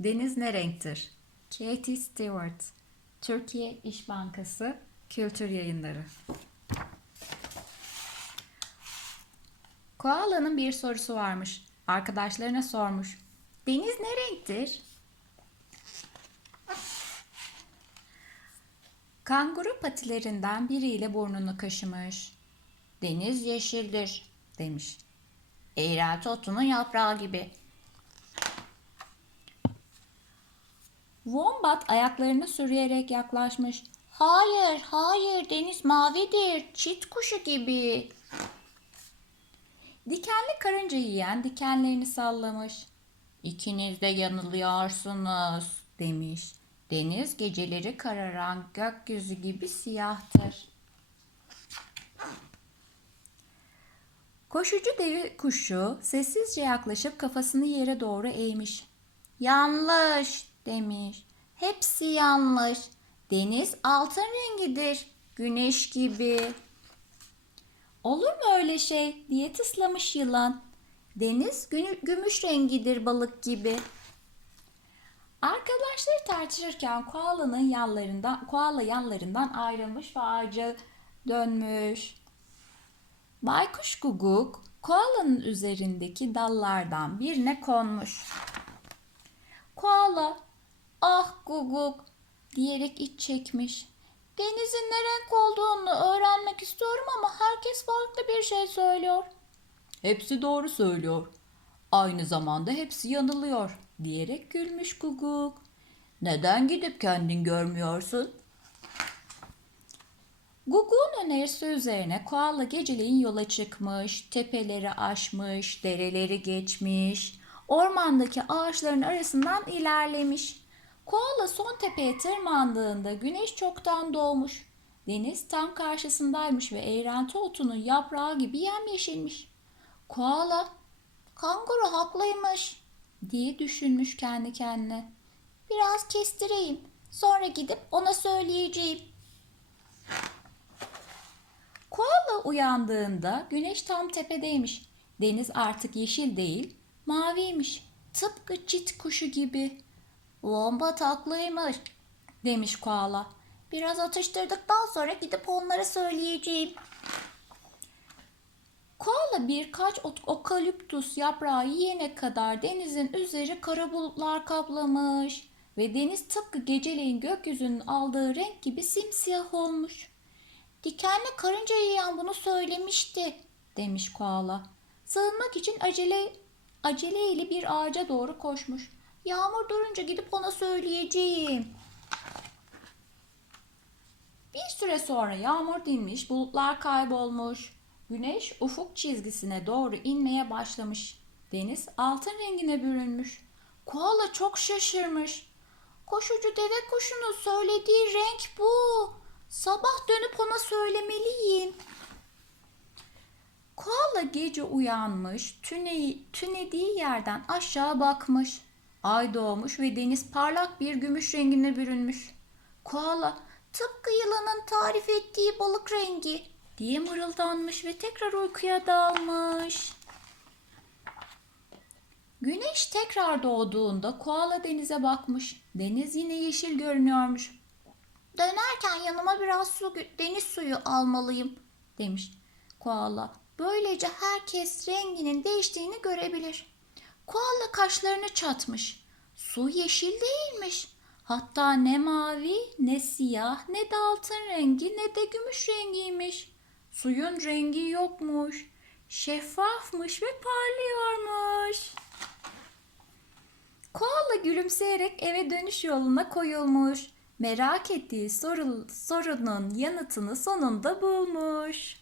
Deniz ne renktir? Katie Stewart. Türkiye İş Bankası Kültür Yayınları. Koala'nın bir sorusu varmış. Arkadaşlarına sormuş. Deniz ne renktir? Kanguru patilerinden biriyle burnunu kaşımış. Deniz yeşildir demiş. Eğrelti otunun yaprağı gibi. Wombat ayaklarını sürüyerek yaklaşmış. Hayır, hayır, deniz mavidir, çit kuşu gibi. Dikenli karınca yiyen dikenlerini sallamış. İkiniz de yanılıyorsunuz demiş. Deniz geceleri kararan gökyüzü gibi siyahtır. Koşucu devi kuşu sessizce yaklaşıp kafasını yere doğru eğmiş. Yanlış demiş. Hepsi yanlış. Deniz altın rengidir. Güneş gibi. Olur mu öyle şey diye tıslamış yılan. Deniz gü- gümüş rengidir balık gibi. Arkadaşları tartışırken koalanın yanlarından, koala yanlarından ayrılmış ve ağaca dönmüş. Baykuş Guguk koalanın üzerindeki dallardan birine konmuş. Guguk diyerek iç çekmiş. Denizin ne renk olduğunu öğrenmek istiyorum ama herkes farklı bir şey söylüyor. Hepsi doğru söylüyor. Aynı zamanda hepsi yanılıyor diyerek gülmüş Guguk. Neden gidip kendin görmüyorsun? Guguk'un önerisi üzerine koala geceleyin yola çıkmış, tepeleri aşmış, dereleri geçmiş, ormandaki ağaçların arasından ilerlemiş. Koala son tepeye tırmandığında güneş çoktan doğmuş. Deniz tam karşısındaymış ve eğrenti otunun yaprağı gibi yemyeşilmiş. Koala, kanguru haklıymış diye düşünmüş kendi kendine. Biraz kestireyim, sonra gidip ona söyleyeceğim. Koala uyandığında güneş tam tepedeymiş. Deniz artık yeşil değil, maviymiş. Tıpkı çit kuşu gibi. Wombat haklıymış demiş koala. Biraz atıştırdıktan sonra gidip onlara söyleyeceğim. Koala birkaç okaliptus yaprağı yiyene kadar denizin üzeri kara bulutlar kaplamış ve deniz tıpkı geceleyin gökyüzünün aldığı renk gibi simsiyah olmuş. Dikenli karınca yiyen bunu söylemişti demiş koala. Sığınmak için acele aceleyle bir ağaca doğru koşmuş. Yağmur durunca gidip ona söyleyeceğim. Bir süre sonra yağmur dinmiş, bulutlar kaybolmuş. Güneş ufuk çizgisine doğru inmeye başlamış. Deniz altın rengine bürünmüş. Koala çok şaşırmış. Koşucu deve kuşunun söylediği renk bu. Sabah dönüp ona söylemeliyim. Koala gece uyanmış, tüne, tünediği yerden aşağı bakmış. Ay doğmuş ve deniz parlak bir gümüş rengine bürünmüş. Koala tıpkı yılanın tarif ettiği balık rengi diye mırıldanmış ve tekrar uykuya dalmış. Güneş tekrar doğduğunda koala denize bakmış. Deniz yine yeşil görünüyormuş. Dönerken yanıma biraz su, deniz suyu almalıyım demiş koala. Böylece herkes renginin değiştiğini görebilir. Koala kaşlarını çatmış. Su yeşil değilmiş. Hatta ne mavi, ne siyah, ne de altın rengi, ne de gümüş rengiymiş. Suyun rengi yokmuş. Şeffafmış ve parlıyormuş. Koala gülümseyerek eve dönüş yoluna koyulmuş. Merak ettiği soru, sorunun yanıtını sonunda bulmuş.